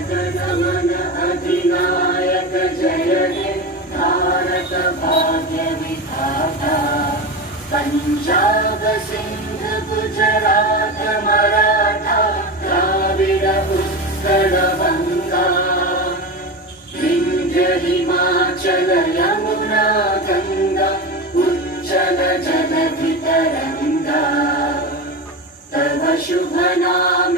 नमन अधिनायक जय हे भारत भाग्य विधाता पंजाब सिंध गुजरात मराठा द्राविड उत्कल गंगा विंध्य हिमाचल यमुना गंगा उच्चल जलधि तरंगा तव शुभ नाम